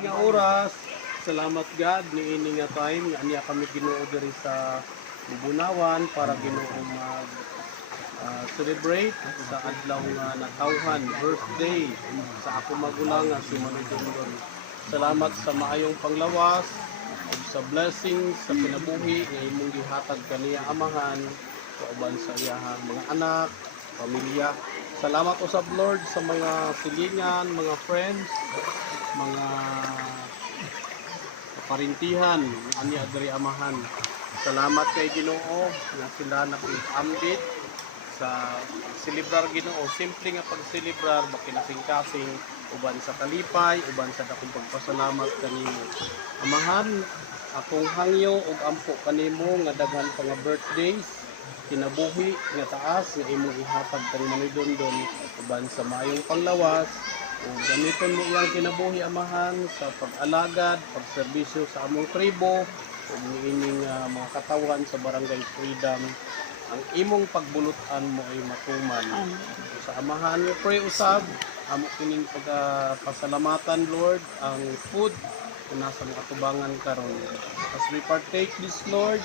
nga oras. Salamat God niini nga time nga niya kami Ginoo diri sa Bubunawan para Ginoo mag celebrate sa adlaw nga natawhan birthday sa ako magulang nga si Manoy Dondon. Salamat sa maayong panglawas ug sa blessings sa kinabuhi nga imong gihatag kaniya amahan kauban sa iyahang mga anak, pamilya. Salamat usab Lord sa mga silingan, mga friends, mga kaparintihan ani adri amahan. Salamat kay Ginoo nga sila nakig-ambit sa celebrar Ginoo, simple nga pagselebrar makinasing-kasing uban sa kalipay, uban sa dakong pagpasalamat kanimo. Amahan, akong hangyo ug ampo kanimo nga daghan pa nga birthdays, kinabuhi nga taas nga imong ihatag kang Manoy Dondon uban sa maayong panglawas. O gamiton mo iyang kinabuhi amahan sa pag-alagad, pagserbisyo sa among tribo, ug niining mga katawan sa Barangay Freedom. Ang imong pagbulutan mo ay matuman. Sa amahan ni pray usab, amo kining pagpasalamatan Lord ang food na nasa mga tubangan karon. As we partake this Lord,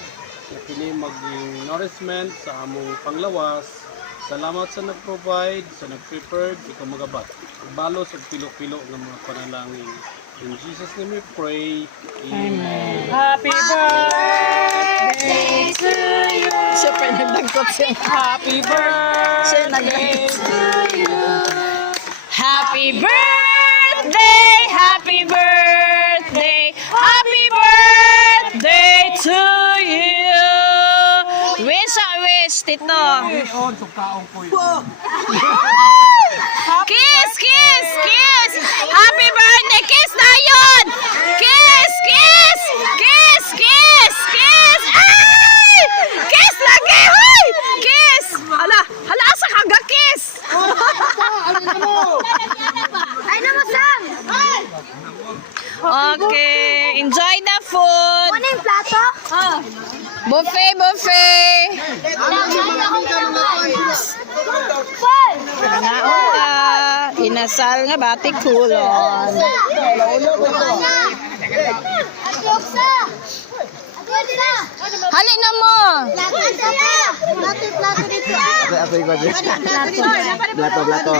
na kini maging nourishment sa among panglawas. Salamat sa nag-provide, sa nag-prepared, ikaw magabat. Balos at pilo-pilo ng mga panalangin. In Jesus' name we pray. Amen. Happy birthday to you. Siyempre nagdagkot siya. Happy birthday to you. Happy birthday, happy birthday, happy birthday to you. Wish a wish, Tito. On, suktaong po yun. Kiss, kiss, kiss. Happy birthday, kiss na yun. Kiss, kiss, kiss, kiss, kiss. Ay! Kiss lagi, hoy! Kiss. Hala, hala, asa kaga kiss. Ay, naman Sam! Okay, enjoy the food. Ano yung plato? Buffet, buffet. Naon ka, inasal nga batik kulon. Hali na mo. Plato dito. Ako ikaw din. Blato.